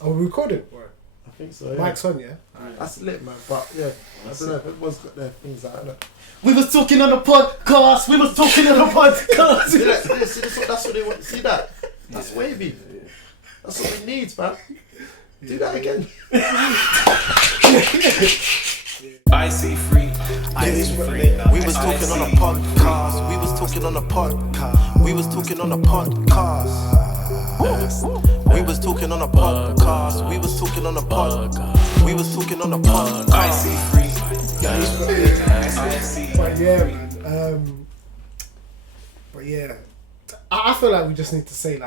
Are we recording? I think so, yeah. Mic's on, yeah? That's lit, man. But yeah, I don't know if everyone's got their things out, innit? We was talking on the podcast. See, that's what they want. See that? That's wavy. That's what we need, man. Do that again. I see free. We was talking on a podcast. We was talking on a podcast. We was talking on a podcast. We was talking on a podcast. We was talking on a podcast. We was talking on a podcast. I see free. But yeah, man. But yeah, I feel like we just need to say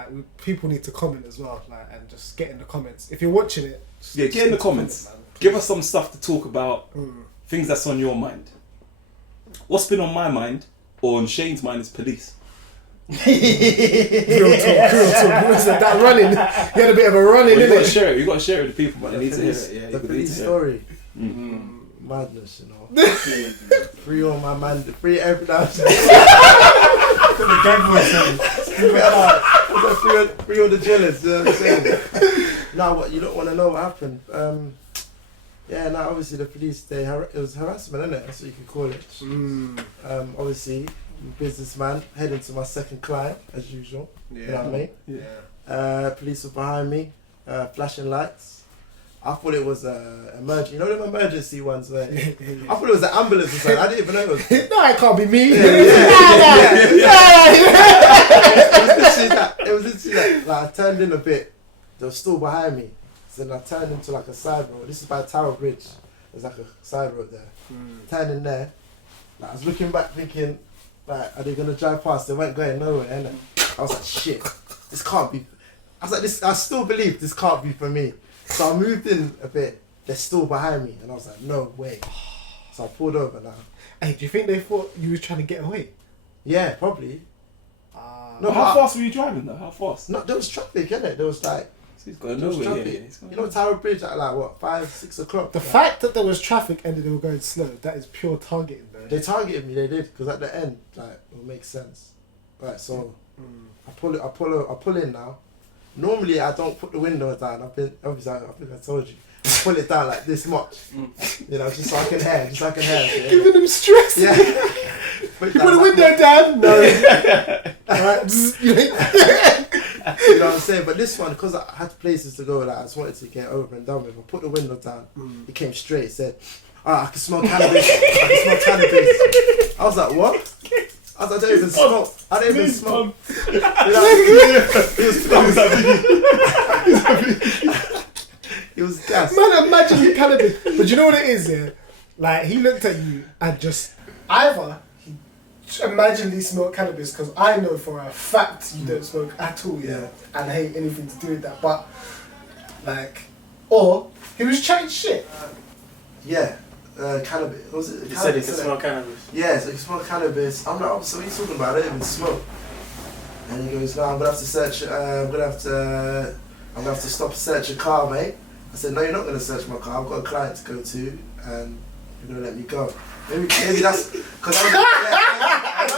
people need to comment as well, and just get in the comments. If you're watching it, get in the comments. Give us some stuff to talk about. Things that's on your mind. What's been on my mind or on Shayne's mind is police. Real talk. Listen, that running, you had a bit of a running, Well, you innit? you got to share it with the people, but they need to hear it. Yeah, The police story. Madness, you know. Free all my man. Free every now and then. Free all the jailers. You know what I'm saying? Now, what you don't want to know what happened. Yeah, now obviously the police, it was harassment, innit? That's what you could call it. Obviously, businessman, heading to my second client, as usual. Yeah. You know what I mean? Yeah. Police were behind me, flashing lights. I thought it was emergency. You know them emergency ones where I thought it was an ambulance or something. I didn't even know it was. No, it can't be me. It was literally like I turned in a bit. They were still behind me. So then I turned into like a side road. This is by Tower Bridge. There's like a side road there. Turned in there. Like, I was looking back thinking, like, are they gonna drive past? They weren't going nowhere, innit? I was like, shit, this can't be. I was like, I still believe this can't be for me. So I moved in a bit. They're still behind me, and I was like, no way. So I pulled over now. Hey, do you think they thought you was trying to get away? Yeah, probably. No, how fast were you driving though? How fast? No, there was traffic, innit? There was like. He's going There was nowhere. traffic. Yeah, You know Tower Bridge at like what 5, 6 o'clock. The fact that there was traffic and they were going slow, that is pure targeting, though. They targeted me. They did because at the end, like, it will make sense. Right, so I pull in now. Normally, I don't put the windows down. I think I told you. I pull it down like this much, you know, just so I can hear. Yeah. Giving them stress. Yeah. You put the window down. No. Alright. You know what I'm saying? But this one, because I had places to go, like, I just wanted to get over and done with. I put the window down. It came straight. It said, "Alright, I can smell cannabis. I was like, what? I don't even smoke. I don't even smoke. It was gas. Man, imagine cannabis. But you know what it is, yeah? Like, he looked at you and just either he imagined smoked cannabis, because I know for a fact you don't smoke at all, yeah, and hate anything to do with that. But like, or he was chatting shit. Yeah, cannabis. Was it? You said he could smell cannabis. Yeah, so he smelled cannabis. I'm like, oh, so what are you talking about? I don't even smoke. And he goes, no, I'm gonna have to search. I'm gonna have to stop and search your car, mate. I said, no, you're not gonna search my car. I've got a client to go to, and you're gonna let me go. Maybe that's because I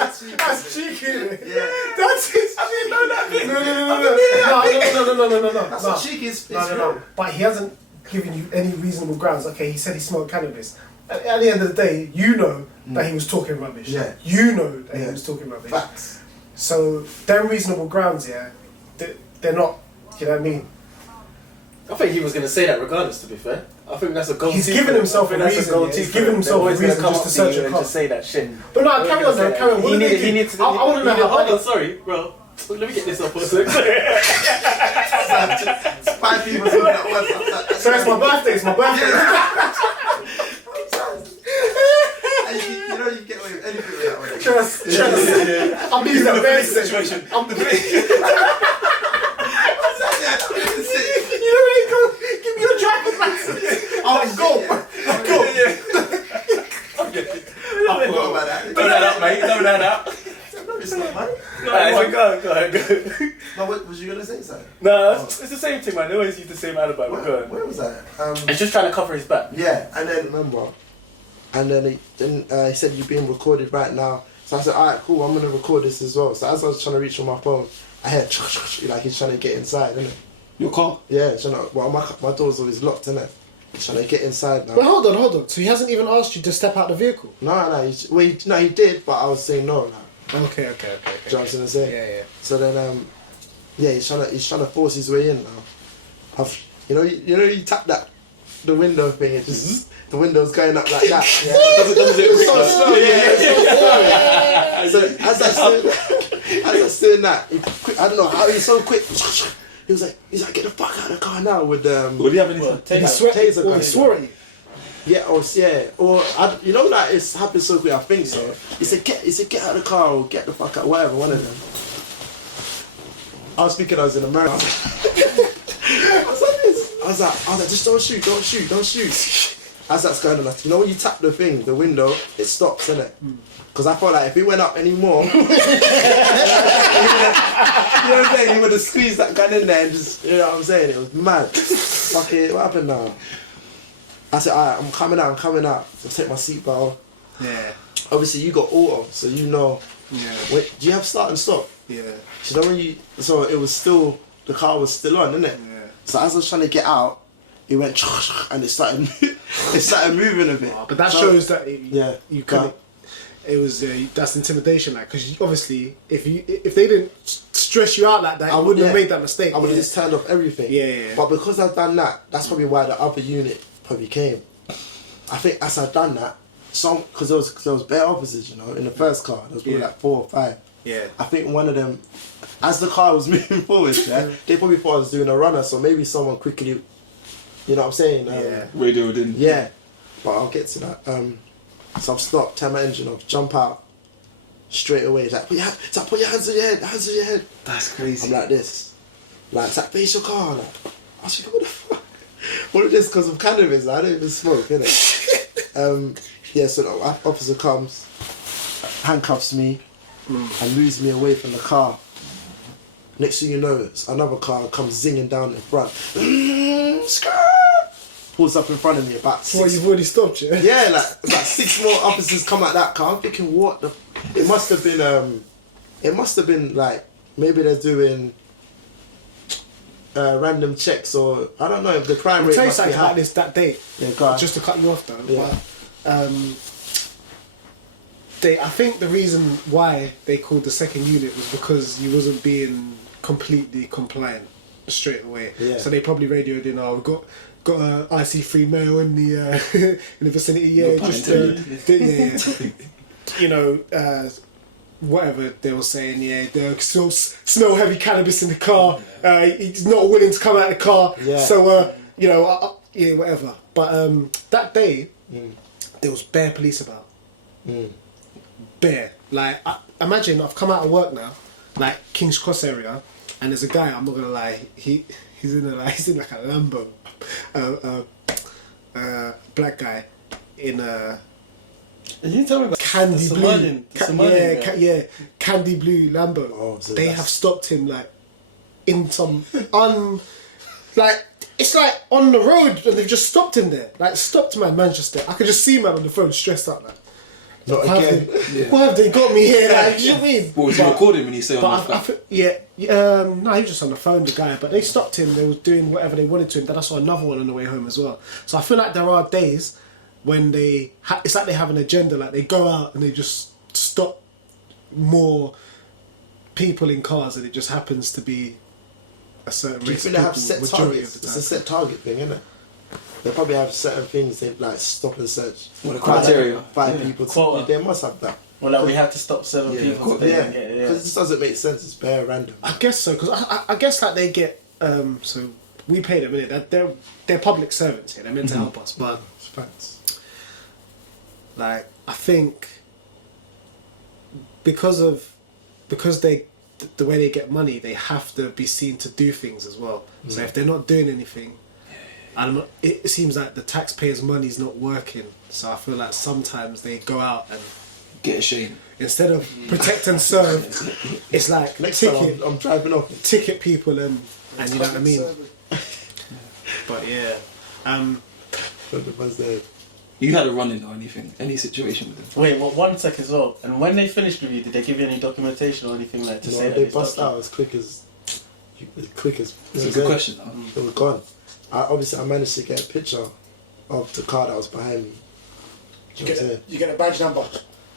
was. That's cheeky. Yeah. That's his. I didn't know that bit. No. That's what cheeky is. No. But he hasn't given you any reasonable grounds. Okay, he said he smoked cannabis. At the end of the day, you know that he was talking rubbish. Yeah. You know that he was talking rubbish. Facts. So, them reasonable grounds, yeah, they're not, you know what I mean? I think he was going to say that regardless, to be fair. I think that's a goal. He's given himself a reason. Yeah. He's given himself a reason just to search a car. Just say that shit. But no, carry on. What do they do? He needs to. I want to know how. Hold on, sorry, bro. Let me get this up for a second. 5 people talking at once. So it's my birthday. It's my birthday. You know you get away with anything with that one. Trust. I'm using that very situation. I'm the You know when you go, give me your driver's license. I'll go. I forgot about that. Throw that up, mate. Throw that up. No, it's not, man. Go ahead. No, what was you gonna say, something? No, it's the same thing, man. They always use the same alibi. But go ahead. Where was that? It's just trying to cover his back. Yeah, and then remember, and then he said you're being recorded right now. So I said, alright, cool, I'm gonna record this as well. So as I was trying to reach on my phone, I heard like he's trying to get inside, innit? Your car? Yeah, well, my door's always locked, innit? Trying to get inside now. But hold on. So he hasn't even asked you to step out the vehicle? No, he did, but I was saying no now. Okay. Do you know what I'm trying to say? Yeah. So then, he's trying to force his way in now. You tap the window thing, it just the window's going up like that. Yeah. Does it so slow, yeah. So as I was doing that, I don't know how he's so quick. He was like, get the fuck out of the car now with Would he have anything? taser gun. He swore at you. Yeah, like it's happened so quick. I think so. He said, get out of the car or get the fuck out, whatever. One of them. I was thinking I was in America. I was like, just don't shoot. As that's going on, you know when you tap the window, it stops, innit? Because I felt like if it went up anymore, you know what I'm saying? You would have squeezed that gun in there and just, you know what I'm saying? It was mad. Fuck it, what happened now? I said, alright, I'm coming out. So take my seatbelt off. Yeah. Obviously, you got auto, so you know. Yeah. Wait, do you have start and stop? Yeah. So it was still, the car was still on, innit? Yeah. So as I was trying to get out, it went and it started moving a bit. But that shows that you couldn't. But, it was that's intimidation, like, because obviously if they didn't stress you out like that, you wouldn't have made that mistake. I would have just turned off everything. Yeah. But because I've done that, that's probably why the other unit probably came. I think as I've done that, because there was bare officers, in the first car. There was probably like 4 or 5. Yeah. I think one of them, as the car was moving forward, they probably thought I was doing a runner, so maybe someone quickly, you know what I'm saying? Radioed in. Yeah. But I'll get to that. So I've stopped, turn my engine off, jump out straight away. It's like, put your hands on your head, That's crazy. I'm like this. It's like, face your car. Like, I was thinking, what the fuck? What is this? Because of cannabis, I don't even smoke, innit? So the officer comes, handcuffs me, and moves me away from the car. Next thing you know, another car comes zinging down in front. Pulls up in front of me about 6. Well, you've already stopped, yeah? Yeah, like about 6 more officers come at that car. I'm thinking, what the? It must have been like maybe they're doing random checks, or I don't know if the crime rate. I'll tell you must something be about high. this that day. Yeah, go on. Just to cut you off though. Yeah. But, I think the reason why they called the second unit was because you wasn't being completely compliant straight away. Yeah. So they probably radioed in, we've got a IC3 male in the in the vicinity. Yeah, No just whatever they were saying. Yeah, they still smell heavy cannabis in the car. He's not willing to come out of the car. Yeah. So whatever. But that day there was bare police about. Bare. Like, imagine I've come out of work now, like King's Cross area, and there's a guy. I'm not gonna lie. He's in like a Lambo, black guy in a. And you tell me about candy the blue. Somalian guy. Candy blue Lambo. Oh, so they that's- have stopped him like in some like. It's like on the road and they've just stopped him there. Like, stopped man, Manchester. I could just see man on the phone stressed out, like. Not Why again. why have they got me here? Like, you know what I mean? What was he recording when he said on But the no, he was just on the phone, the guy. But they stopped him. They was doing whatever they wanted to him. Then I saw another one on the way home as well. So I feel like there are days when it's like they have an agenda. Like, they go out and they just stop more people in cars, and it just happens to be a certain Do you race think of they have people set majority targets? of the It's time. a set target thing, isn't it? They probably have certain things they like stop and search. What the criteria? 5 people. Quota. They must have that. Well, like, we have to stop 7 people. quota. today. Yeah, because it just doesn't make sense. It's bare random. I guess so, because I guess like they get so we pay them, innit? They're public servants here. They're meant to help us, but It's facts. like I think because they the way they get money, they have to be seen to do things as well. So if they're not doing anything, it seems like the taxpayers' money's not working. So I feel like sometimes they go out and Get a Shayne. instead of protect and serve, it's like Next ticket time I'm driving off. ticket people and you know what I mean. But yeah, You had a run-in or anything? Any situation with them? Wait, well, 1 sec as well. And when they finished with you, did they give you any documentation or anything like to say No, that they stopped bust you? out as quick as quick as It's a good question. They were gone. I managed to get a picture of the car that was behind me. Do you know what I'm saying? You get a badge number.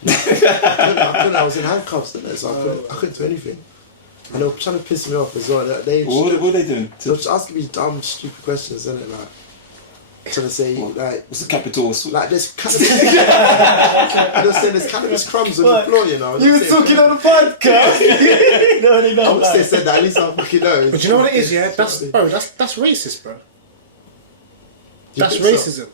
I couldn't. I was in handcuffs, didn't I? So I couldn't do anything. And they were trying to piss me off as well. What were they doing? They were just asking me dumb, stupid questions, innit? Like, trying to say, like... What's the capital? Like, there's cannabis... I was saying there's cannabis crumbs on the floor, you know? You were talking on the podcast. No, they I know. would say said that, at least I fucking know. But you know what it is, yeah? That's racist, bro. That's think racism.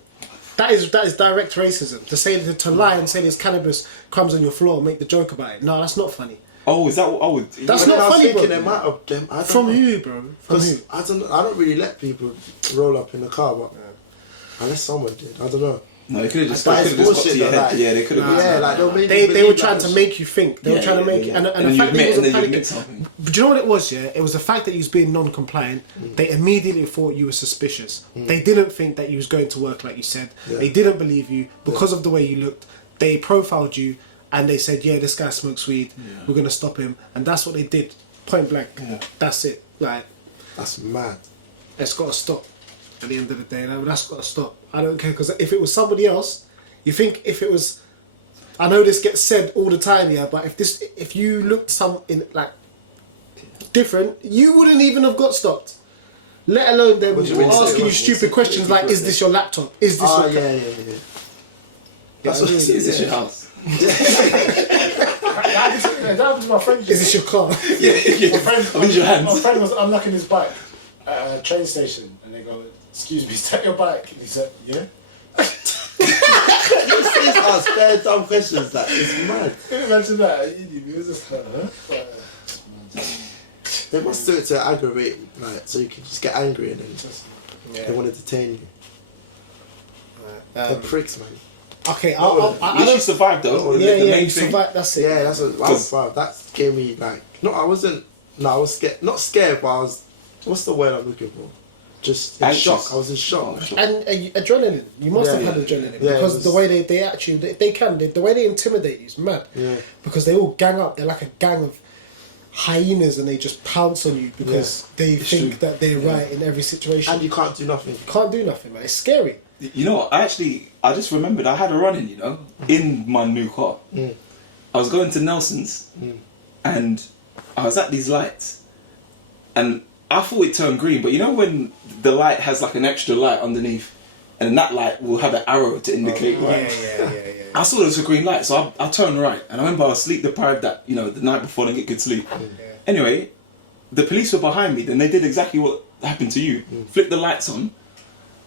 That is direct racism. To lie and say there's cannabis crumbs on your floor and make the joke about it. No, that's not funny. Oh, is that what I would... That's But then not I was funny, thinking bro. there might have them. I don't From know. who, bro? From who? Because I don't really let people roll up in the car, but unless someone did, I don't know. No, they could have just, That is got to bullshit, your though, head. like- Yeah, they could have. Yeah, like they'll make They were trying to make you think. They were Yeah, trying to yeah, make, yeah. and And the then fact you that he admit- wasn't and then you admit panicking. something. But do you know what it was? Yeah, it was the fact that you was being non-compliant. They immediately thought you were suspicious. They didn't think that you was going to work like you said. They didn't believe you because of the way you looked. They profiled you and they said, "Yeah, this guy smokes weed. We're gonna stop him." And that's what they did, point blank. That's it. Like, That's mad. it's got to stop. At the end of the day, that's got to stop. I don't care, because if it was somebody else, you think if it was, I know this gets said all the time, yeah, but if you looked different, you wouldn't even have got stopped. Let alone them What do you mean, asking you say, stupid questions like, "Is this your laptop? Is this your?" Yeah. That's what- what Is this your house? That happened to my friend. Is this your car? My friend, leave your hands. My friend was unlocking his bike at a train station, and they go, "Excuse me, is that your bike?" And he said, "Yeah." You see us bare dumb questions like it's mad. Can you imagine that? He was just like, huh? They must do it to aggravate, like, so you can just get angry and then they want to detain you. They're pricks, man. Okay, At least you survived though. Yeah, the yeah, main you thing. survived. That's it. Yeah, that's what I was proud. That gave me like I was scared. Not scared, but I was. What's the word I'm looking for? Just in Anxious. shock. I was in shock. And adrenaline. You must have Yeah, had adrenaline yeah, because it was- the way they actually the way they intimidate you is mad. Yeah. Because they all gang up. They're like a gang of hyenas, and they just pounce on you because they think that they're right in every situation. And you can't do nothing. can't do nothing, man. It's scary. You know what? I just remembered I had a run-in, in my new car. I was going to Nelson's and I was at these lights and I thought it turned green, but you know when the light has like an extra light underneath and that light will have an arrow to indicate right? Yeah. I saw there was a green light, so I turned right and I remember I was sleep deprived that, the night before I didn't get good sleep. Anyway, the police were behind me, then they did exactly what happened to you. Flicked the lights on.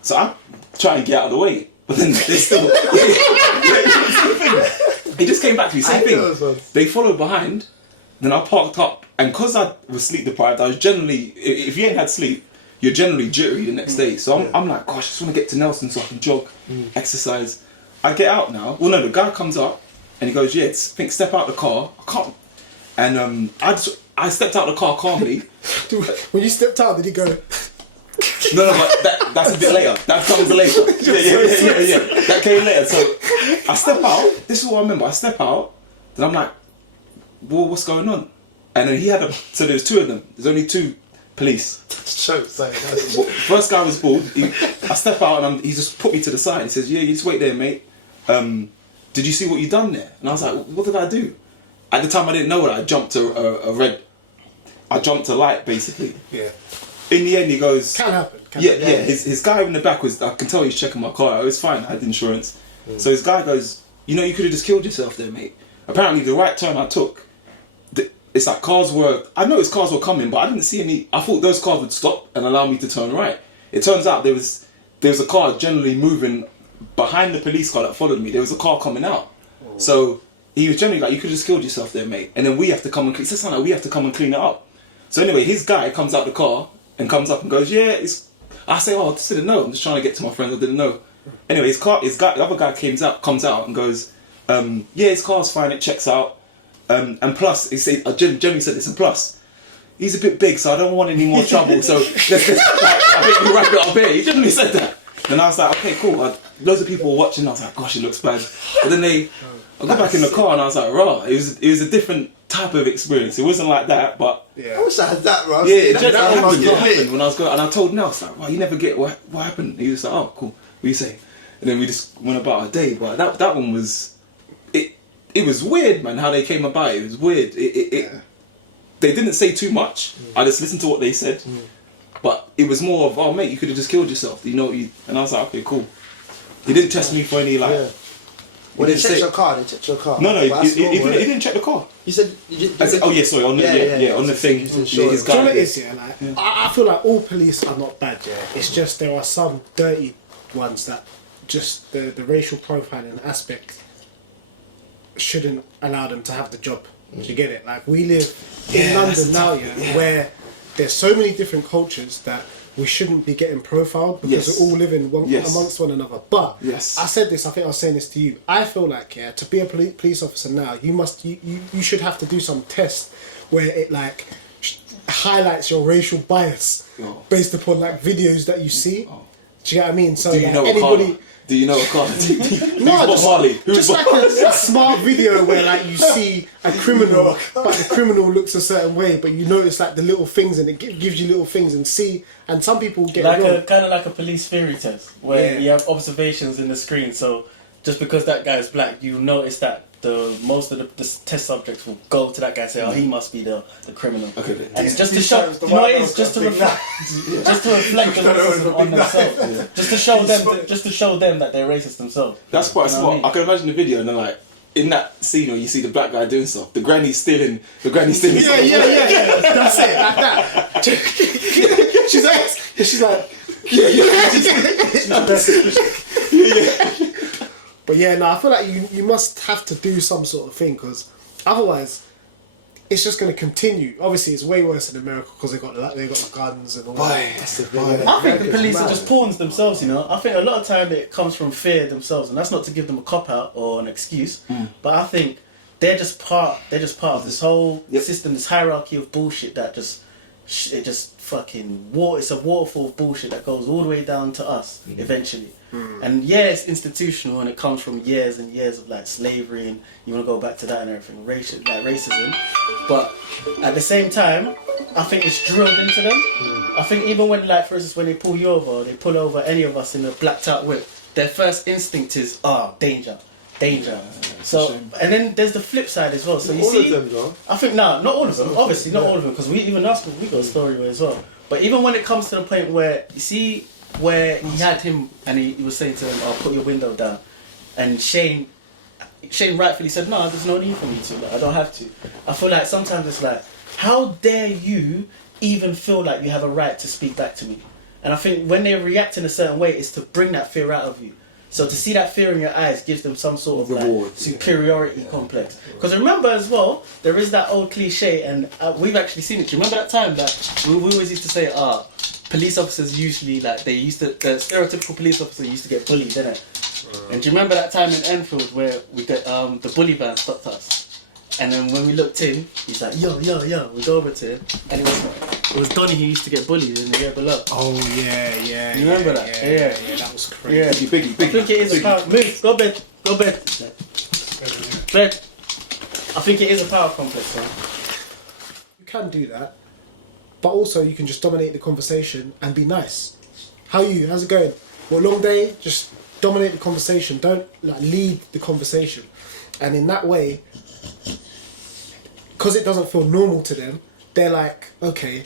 So I try and get out of the way, but then they still. He just came back to me, same thing. They followed behind, then I parked up, and because I was sleep deprived, I was generally, if you ain't had sleep, you're generally jittery the next day. So I'm like, gosh, I just want to get to Nelson so I can jog, exercise. I get out now. Well, no, the guy comes up and he goes, "Yeah, step out the car." I can't. And I stepped out the car calmly. Dude, when you stepped out, did he go? No, but that's a bit later. That comes later. Yeah. That came later. So I step out. This is what I remember. I step out. Then I'm like, "Well, what's going on?" And then so there's two of them. There's only two police. First guy was bald. I step out and he just put me to the side. He says, "Yeah, you just wait there, mate. Did you see what you done there?" And I was like, "What did I do?" At the time, I didn't know what I jumped to I jumped a light basically. Yeah. In the end, he goes, Can happen. Yeah. His guy in the back I can tell he's checking my car. It was fine. I had insurance. So his guy goes, "You could have just killed yourself there, mate." Apparently, the right turn I took, it's like cars were coming, but I didn't see any. I thought those cars would stop and allow me to turn right. It turns out there was a car generally moving behind the police car that followed me. There was a car coming out. So he was generally like, "You could have just killed yourself there, mate." And then we have to come and clean. It sounds like we have to come and clean it up. So anyway, his guy comes out the car and comes up and goes, "Yeah, it's." I say, "Oh, I just didn't know. I'm just trying to get to my friends. I didn't know." Anyway, the other guy comes out and goes, "Yeah, his car's fine. It checks out. And plus, I generally said this. And plus, he's a bit big, so I don't want any more trouble. So I think you wrap it up here." He generally said that. Then I was like, okay, cool. Loads of people were watching. I was like, gosh, it looks bad. But then I got back in the car and I was like, raw. It was a different type of experience. It wasn't like that, but I wish I had that, bro. yeah, it that happened when I was going. And I told Nels, like, well, you never get what happened. He was like, oh, cool. What you say? And then we just went about our day. But that one was it was weird, man. How they came about it was weird. They didn't say too much. I just listened to what they said. But it was more of, oh mate, you could have just killed yourself. You know, and I was like, okay, cool. He didn't test me for any like. Yeah. Well, they checked your car. No, he didn't check the car. You said. Oh yeah, sorry. On the on the thing. His Do you know guy. what it is, yeah? Like, I feel like all police are not bad, yeah. It's just there are some dirty ones that just the racial profiling aspect shouldn't allow them to have the job. Do you get it? Like, we live in London now, where there's so many different cultures that we shouldn't be getting profiled because we're all living amongst one another. But I said this, I think I was saying this to you. I feel like, to be a police officer now, you should have to do some test where it like highlights your racial bias based upon like videos that you see. Do you get what I mean? So Do you know anybody. Do you know a car? No, just like a smart video where like you see a criminal, but the criminal looks a certain way, but you notice like the little things, and it gives you little things, and some people get like it wrong. kind of like a police theory test where you have observations in the screen. So just because that guy is black, you notice that most of the test subjects will go to that guy and say, oh, he must be the criminal. Okay, and it's just to show, you know what it is, just to reflect the racism on themselves. Just to show them that they're racist themselves. That's quite smart. I can imagine the video and then like in that scene where you see the black guy doing stuff, the granny's stealing. Yeah. That's it, like that. she's like. But yeah, no, I feel like you must have to do some sort of thing, because otherwise it's just going to continue. Obviously, it's way worse in America because they got the guns and all that. I think the police are just pawns themselves, you know. I think a lot of time it comes from fear themselves, and that's not to give them a cop out or an excuse, but I think they're just part of this whole system, this hierarchy of bullshit that it's a waterfall of bullshit that goes all the way down to us eventually. And it's institutional, and it comes from years and years of like slavery, and you want to go back to that and everything, racism. But at the same time, I think it's drilled into them. I think even when, like, for instance, when they pull you over, or they pull over any of us in a blacked out whip, their first instinct is, danger. So, and then there's the flip side as well. So you see, of them, though. I think not all of them. Obviously, not all of them, because we got a story as well. But even when it comes to the point where you see where he had him and he was saying to him, "Oh, put your window down," and Shayne rightfully said, "No, there's no need for me to. Like, I don't have to." I feel like sometimes it's like, how dare you even feel like you have a right to speak back to me? And I think when they react in a certain way, it's to bring that fear out of you. So to see that fear in your eyes gives them some sort of like superiority complex. Because remember as well, there is that old cliche, and we've actually seen it. Do you remember that time that we always used to say, police officers usually, the stereotypical police officer used to get bullied, didn't it? And do you remember that time in Enfield where we got the bully van stopped us? And then when we looked in, he's like, yo, we go over to him, and it was Donnie who used to get bullied in the year below. Oh yeah. You remember that? Yeah, that was crazy. Biggie. I think it is a power. Move, go bed. Bed. I think it is a power complex, man. You can do that, but also you can just dominate the conversation and be nice. How's it going? Well, long day. Just dominate the conversation. Don't lead the conversation, and in that way, because it doesn't feel normal to them, they're like, okay,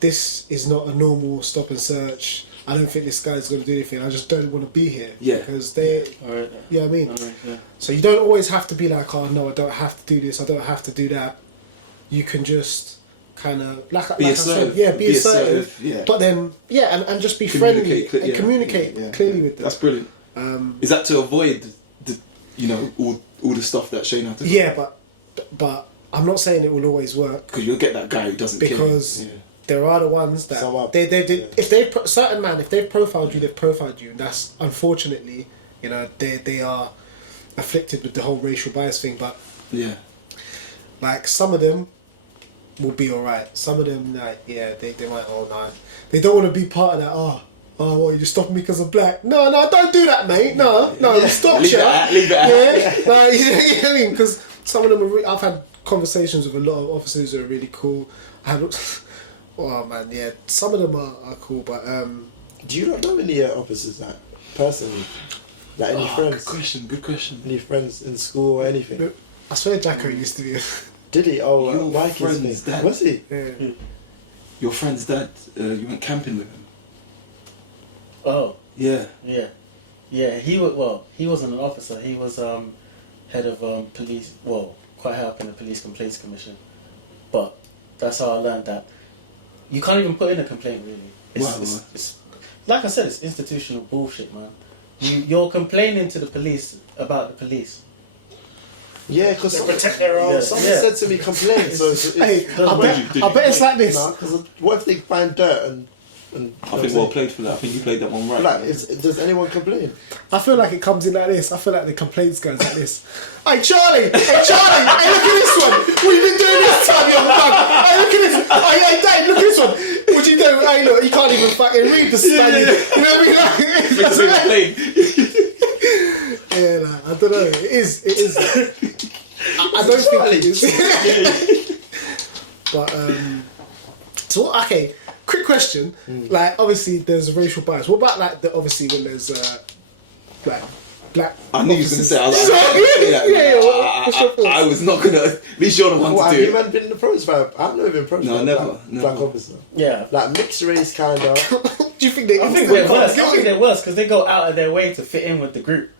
this is not a normal stop and search. I don't think this guy's going to do anything. I just don't want to be here. Yeah. Because you know what I mean? Right, yeah. So you don't always have to be like, oh no, I don't have to do this, I don't have to do that. You can just kind of, be assertive. Be assertive. Yeah. But then, and just be friendly and communicate clearly with them. That's brilliant. Is that to avoid all the stuff that Shayne had to do? Yeah, but I'm not saying it will always work. Because you'll get that guy who doesn't care. Because there are the ones that if they've profiled you, they've profiled you, and that's unfortunately, they are afflicted with the whole racial bias thing. But like some of them will be alright. Some of them, they might they don't want to be part of that. oh, well, you just stopping me because I'm black. No, don't do that, mate. No, stop, Leave it at, leave it at. Yeah, no, you know what I mean? Because some of them I've had conversations with a lot of officers who are really cool. Oh man, yeah, some of them are cool, but Do you not know any officers like personally? Like any friends? Good question. Any friends in school or anything? I swear Jacko used to be. Did he? Oh, Your Mikey's friend's mate. dad. Was he? Yeah. Your friend's dad, you went camping with him. Oh, Yeah. yeah. He wasn't an officer. He was head of police. Well, quite high up in the police complaints commission. But that's how I learned that you can't even put in a complaint really. It's like I said, it's institutional bullshit, man. You're complaining to the police about the police. Yeah, because protect their own. someone said to me complain. So it's, Hey, I bet it's like this. because what if they find dirt and I think well played for that. I think you played that one right. like, does anyone complain? I feel like it comes in like this. I feel like the complaints goes like this. Hey Charlie, hey look at this one. What you been doing this time, you bug? Hey, look at this. Hey Dave, look at this one. What you do? Hey look, you can't even fucking read the Spanish. You know what I mean? Yeah, like, I don't know. It is. I don't think it is. But so okay. Quick question. Like, obviously, there's a racial bias. What about like obviously when there's like black? I knew you were going to say. I was I I was not going to. At least you're the one What, to have do you it. man been approached by? I've never been approached No, by never, a never. black officer. Yeah. Like mixed race kind of. Do you think they? I think they're worse. I think they're worse because they go out of their way to fit in with the group.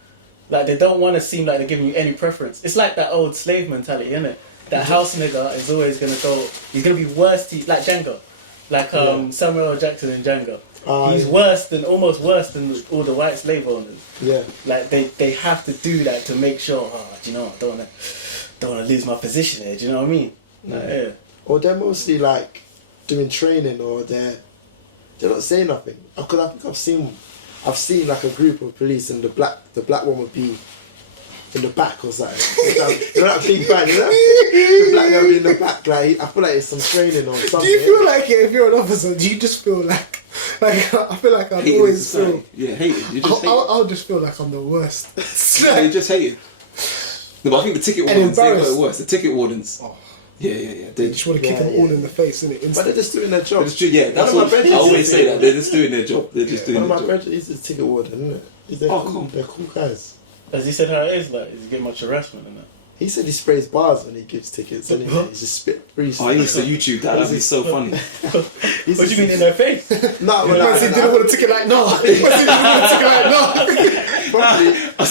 Like they don't want to seem like they're giving you any preference. It's like that old slave mentality, innit? That house nigga is always gonna go. He's gonna be worse to like Django, like Samuel L. Jackson in Django. He's almost worse than all the white slave owners. Yeah. Like they have to do that to make sure. Oh, do you know, I don't wanna lose my position here. Do you know what I mean? Like, yeah. Or they're mostly like doing training, or they're not saying nothing. Because I think I've seen like a group of police, and the black one would be in the back or something. You know that big bang, you know? The black guy would be in the back. Like I feel like it's some training or something. Do you feel like if you're an officer, do you just feel like I feel like I'd Hated always society. feel. Yeah, hated. You just hated. I'll just feel like I'm the worst. Yeah, you just hated. No, but I think the ticket And wardens, they got it embarrassed. worse. The ticket wardens. Oh. Yeah. You They just want to kick them all in the face, innit? But they're just doing their job. That's true, yeah, that's One what of my I brothers always is- say that. They're just doing their job. They're just doing One of their my job. brothers is a ticket warden, isn't it? They're Oh, cool. cool. They're cool guys. As he said how it is, like, is he getting much harassment and that? He said he sprays bars when he gives tickets. Anyway, he just spit free. Oh, he needs to YouTube that. That'd be so funny. What do you mean in their face? No, but Man said didn't want to ticket like no. Man said didn't want to ticket like no. probably. I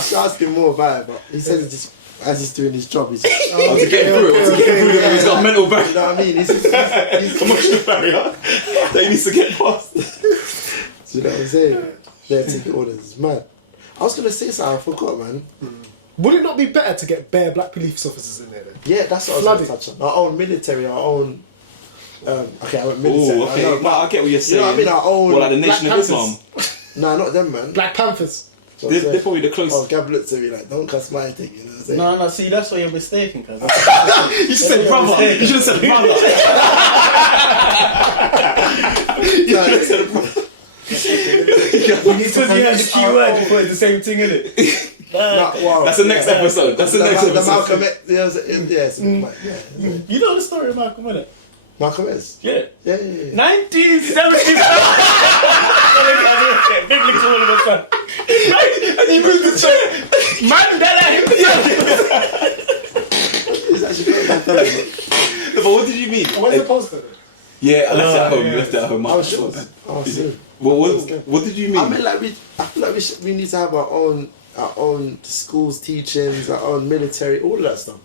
should ask him more about it, but he said he just as he's doing his job, he's. Oh, to get through it. He's got a mental You barrier. know what I mean? He's Emotional barrier that he needs to get past. Do you know what I'm saying? Their ticket orders is mad. I was gonna say something, I forgot, man. Would it not be better to get bare black police officers in there then? Yeah, that's what I was gonna touch on. Our own military, our own. Okay, I went military. Oh, okay. I know, No, I get what you're you saying. know what I mean? Our own. Well, like the Nation Black of Islam. Nah, not them, man. Black Panthers. So They're probably the Oh, closest. Gav looked at me like, don't cuss my thing, you know what I'm saying? No, see, that's why you're mistaken, cuz. You said brother. You should have said brother. Because you had the key word, you put it the same thing in it. Wow. That's the next episode. That's the next The episode. Malcolm X, yes. You know the story of Malcolm, innit? Malcolm X? Yeah. Yeah. 1975! Big calling the son. And you moved the chair. Mandela himself! He's actually got that. But what did you mean? Where's the poster? Yeah, I left it at home. yeah. You left it at home. I was sure. Oh, soon. What did you mean? I mean, like, I feel like we need to have our own schools, teachings, our own military, all of that stuff.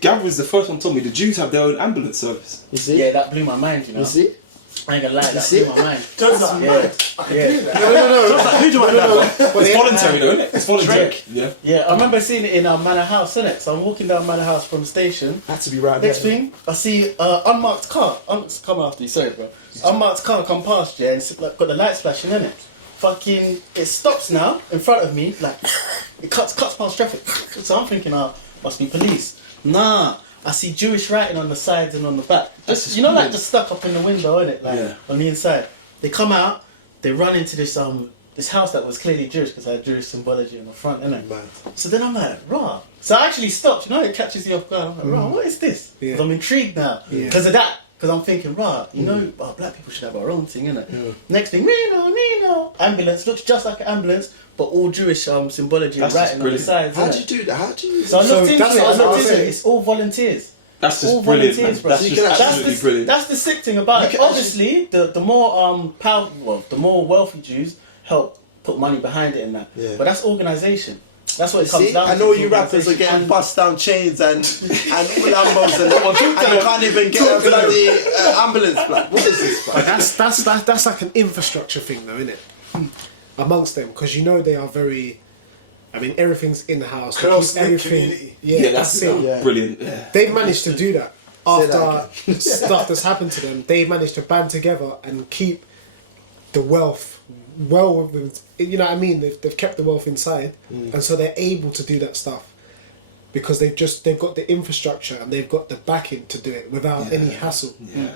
Gav was the first one to tell me the Jews have their own ambulance service. You see? Yeah, that blew my mind, you know. You see? I ain't gonna lie, that see? blew my mind. Turns out, Yeah. no. It's voluntary though, isn't it? It's voluntary. Yeah. Yeah, I remember seeing it in our Manor House, innit? So I'm walking down Manor House from the station. Had to be right Next there. thing, I see unmarked car. Come after you, sorry, bro. Unmarked car come past, yeah, and it's like got the lights flashing in it. Fucking, it stops now in front of me, like it cuts past traffic. So I'm thinking, must be police. Nah, I see Jewish writing on the sides and on the back. Just like just stuck up in the window, innit? Like on the inside. They come out. they run into this house that was clearly Jewish because I had Jewish symbology on the front, innit? Mad. So then I'm like, rah. So I actually stopped. You know, it catches you off guard. I'm like, rah, what is this? Yeah. 'Cause I'm intrigued now because of that. Because I'm thinking, rah, you know, black people should have our own thing, innit? Yeah. Next thing, Nino, ambulance looks just like an ambulance, but all Jewish symbology That's writing on the brilliant. sides. How innit? do you do that? How do you? So I looked into that's it. what I was I about looked to into say. it. It's all volunteers. That's All just brilliant, man. volunteers, bro. That's So you just can actually- absolutely brilliant. That's the sick thing about You it. can Obviously, the more the more wealthy Jews help put money behind it and that. Yeah. But that's organisation. That's what it comes See, down to. I know you rappers are organisation. getting And- bust down chains and Lambos and you can't even get a bloody ambulance, blood. What is this, But blood? that's like an infrastructure thing, though, isn't it? Amongst them, because you know they are very. I mean, everything's in the house. They Close keep knit everything. community. Yeah, that's it. Yeah. Brilliant. Yeah. They've managed to do that Say that after stuff that's happened to them. They've managed to band together and keep the wealth well within. You know what I mean? They've kept the wealth inside, and so they're able to do that stuff because they've got the infrastructure and they've got the backing to do it without any hassle. Yeah.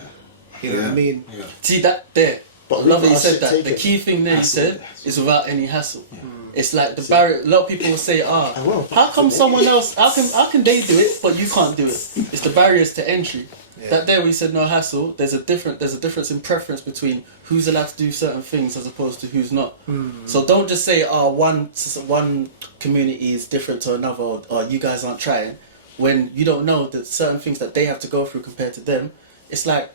You know what I mean? Yeah. See that there. But I love we that you should said that. take The it. key thing there you said is without any hassle. It's like the barrier. A lot of people will say, well, how come someone else? How can they do it but you can't do it? It's the barriers to entry. That there we said no hassle. There's a difference in preference between who's allowed to do certain things as opposed to who's not. So don't just say one community is different to another or you guys aren't trying when you don't know that certain things that they have to go through compared to them. It's like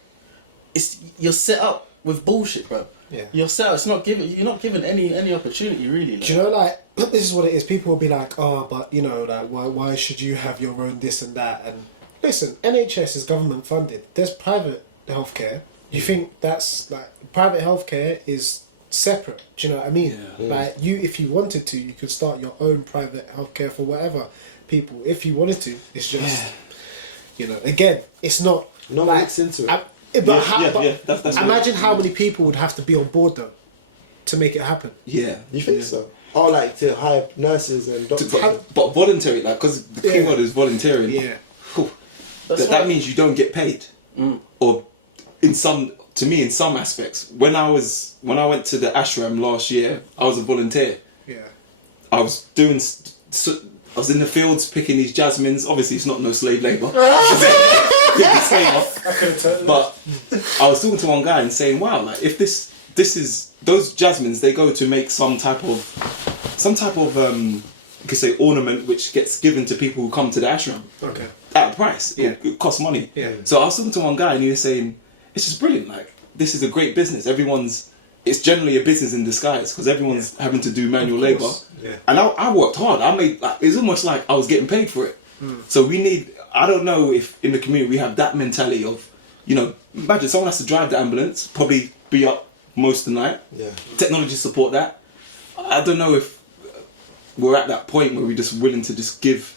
you're set up with bullshit, bro. Yeah. You're set up. You're not given any opportunity really. Like. Do you know, like, this is what it is. People will be like, oh, but, you know, like, why should you have your own this and that? And listen, NHS is government funded. There's private healthcare. You think that's, like, private healthcare is separate. Do you know what I mean? Yeah. Like, if you wanted to, you could start your own private healthcare for whatever people. If you wanted to. It's just, you know, again, it's not... No one looks into it. That's imagine how many people would have to be on board, though, to make it happen. Yeah. You think so? Or like to hire nurses and doctors. But voluntary, like, because the key word is volunteering. Yeah. Whew. That's That why- means you don't get paid, or in some aspects. When I went to the ashram last year, I was a volunteer. Yeah. I was doing. I was in the fields picking these jasmines. Obviously, it's not no slave labour. But I was talking to one guy and saying, "Wow, like if this is those jasmines, they go to make some type of you could say ornament which gets given to people who come to the ashram Okay. at a price. Yeah. It costs money. Yeah. So I was talking to one guy and he was saying, "It's just brilliant. Like this is a great business. It's generally a business in disguise because everyone's having to do manual labour. Yeah. And I worked hard. It's almost like I was getting paid for it. So we need. I don't know if in the community we have that mentality of, you know, imagine someone has to drive the ambulance, probably be up most of the night. Yeah. Technology support that. I don't know if we're at that point where we're just willing to just give.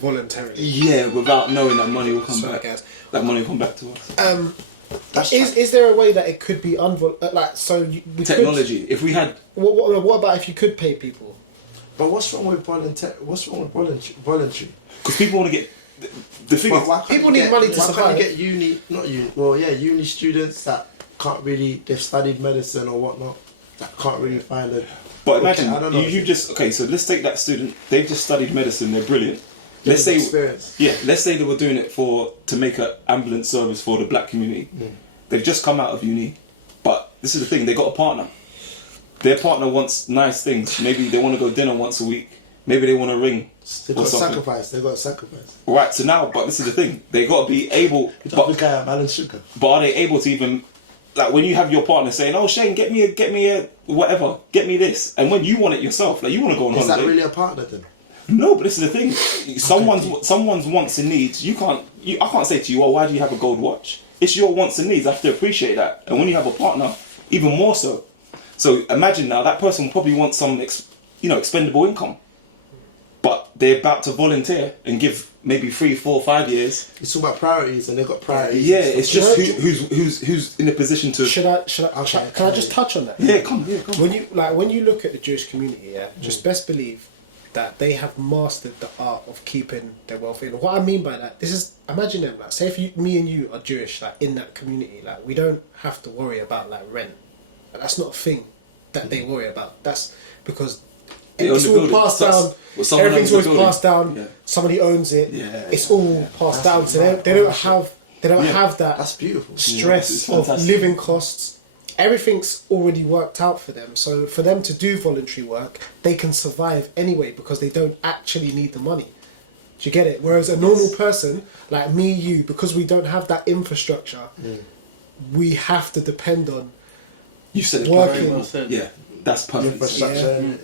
Voluntarily. Yeah, without knowing that money will come Sorry, back. guys. That money will come back to us. Is there a way that it could be we Technology. If we had. Could, what about if you could pay people? But what's wrong with voluntary? Because people want to get. The thing But is. why can't People you need money to why survive. can't you get uni students that can't really, they've studied medicine or whatnot, that can't really find a... But imagine, I don't know. you just, okay, so let's take that student, they've just studied medicine, they're brilliant. Let's say, experience. let's say they were doing it to make an ambulance service for the black community. They've just come out of uni, but this is the thing, they got a partner. Their partner wants nice things. Maybe they want to go dinner once a week. Maybe they want a ring. They've got to sacrifice. Right, so now, but this is the thing, they got to be able, but are they able to even, like when you have your partner saying, "Oh Shayne, get me a whatever, get me this," and when you want it yourself, like you want to go on Is holiday. that really a partner then? No, but this is the thing. Someone's wants and needs. I can't say to you, "Oh, why do you have a gold watch?" It's your wants and needs. I have to appreciate that. And when you have a partner, even more so. So imagine now that person probably wants some, expendable income, but they're about to volunteer and give maybe 3, 4, 5 years. It's all about priorities, and they've got priorities. Yeah, it's just You know, who's in a position to. Can I just touch on that? Yeah, come. When you look at the Jewish community, just best believe that they have mastered the art of keeping their wealth in. What I mean by that, imagine them, like, say if me and you are Jewish, like in that community, like we don't have to worry about like rent. that's not a thing that they worry about. That's because They own it's the all building. passed So- down. well, someone Everything's owns the always building. passed down. Yeah. Somebody owns it. Yeah. It's all passed down. So they don't have that That's beautiful. stress it's of fantastic. living costs. Everything's already worked out for them. So for them to do voluntary work, they can survive anyway because they don't actually need the money. Do you get it? Whereas a normal person like me, you, because we don't have that infrastructure, we have to depend on You said it Working. perfectly. Well said. Yeah, that's perfect. Infrastructure.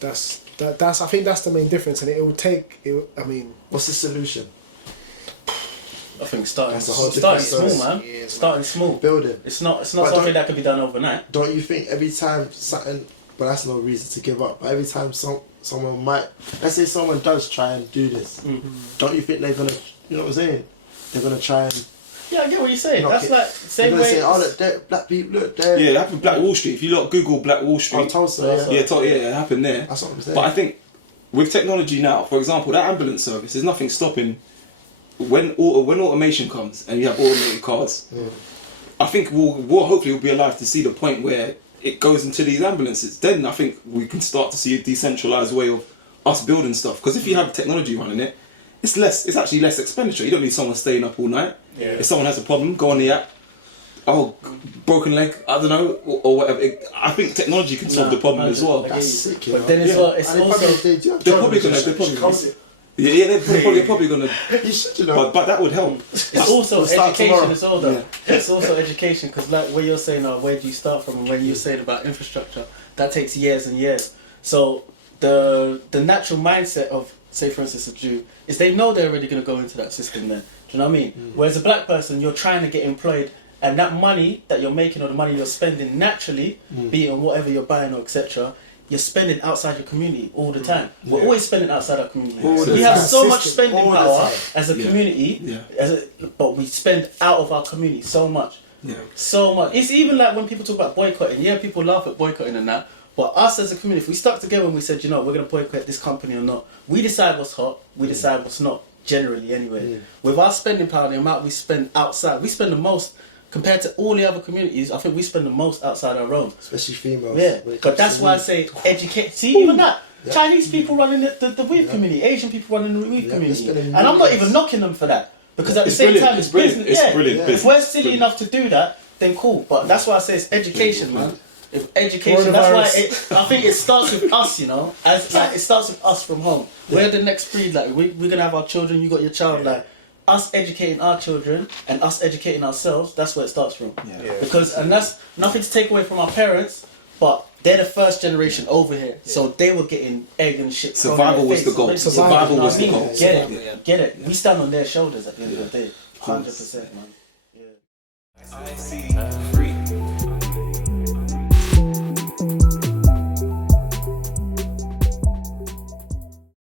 that's I think that's the main difference, and it will take. I mean, What's the solution? I think starting That's a whole small, different man. story. Starting small. Building. It's not But something don't- that can be done overnight. Don't you think every time something, but that's no reason to give up, but every time someone might, let's say someone does try and do this, don't you think they're going to, you know what I'm saying? They're going to try and, Yeah, I get what you're saying. knock That's it. like they're same going to way. say, oh, look, black people, look, they're, Yeah, it happened in Black Wall Street. If you look Google Black Wall oh, Street, Tulsa, yeah, it happened there. That's what I'm saying. But I think with technology now, for example, that ambulance service, there's nothing stopping when automation comes and you have automated cars. I think we'll hopefully be alive to see the point where it goes into these ambulances. Then I think we can start to see a decentralized way of us building stuff. Because if you have technology running it, it's actually less expenditure. You don't need someone staying up all night. Yeah. If someone has a problem, go on the app. Oh, broken leg, I don't know, or whatever. I think technology can solve the problem as well. I get That's you. sick, you But know? then it's, Yeah. it's And also they do have They're probably jobs. gonna. Yeah, they're probably gonna. You should, you know. But that would help. it's also We'll start education tomorrow. as well though. Yeah. It's also education because like where you're saying where do you start from and when you're saying about infrastructure that takes years and years. So the natural mindset of say for instance a Jew is they know they're already going to go into that system then. Do you know what I mean? Whereas a black person you're trying to get employed and that money that you're making or the money you're spending naturally, be it on whatever you're buying or etc. You're spending outside your community all the time. We're always spending outside our community. All the We have time. so much Consistent. spending All the power time. as a community, Yeah. but we spend out of our community so much. Yeah. So much. It's even like when people talk about boycotting. Yeah, people laugh at boycotting and that. But us as a community, if we stuck together and we said, you know, we're going to boycott this company or not, we decide what's hot, we decide what's not, generally anyway. With our spending power, the amount we spend outside, we spend the most, compared to all the other communities, I think we spend the most outside our own. Especially females. Yeah, when it but comes that's to why I weed. say educate. See, even that. Yeah. Chinese people running the weed community, Asian people running the weed Yeah, community. they're spending And I'm not millions. even knocking them for that. Because at the It's same brilliant, time, it's it's brilliant, business. it's Yeah. brilliant If business. we're silly Brilliant. enough to do that, then cool. But that's why I say it's education, man. If education, that's why I think it starts with us, you know. As like it starts with us from home. We're the next breed. Like we're gonna have our children. You got your child. Like us educating our children and us educating ourselves. That's where it starts from. Yeah. Because and that's nothing to take away from our parents, but they're the first generation over here, so they were getting egg and shit. thrown in Survival their was face. the goal. Survival You know was what I the mean? goal. Get Yeah. it, get it. We stand on their shoulders at the end of the day. 100%, man. Yeah. I see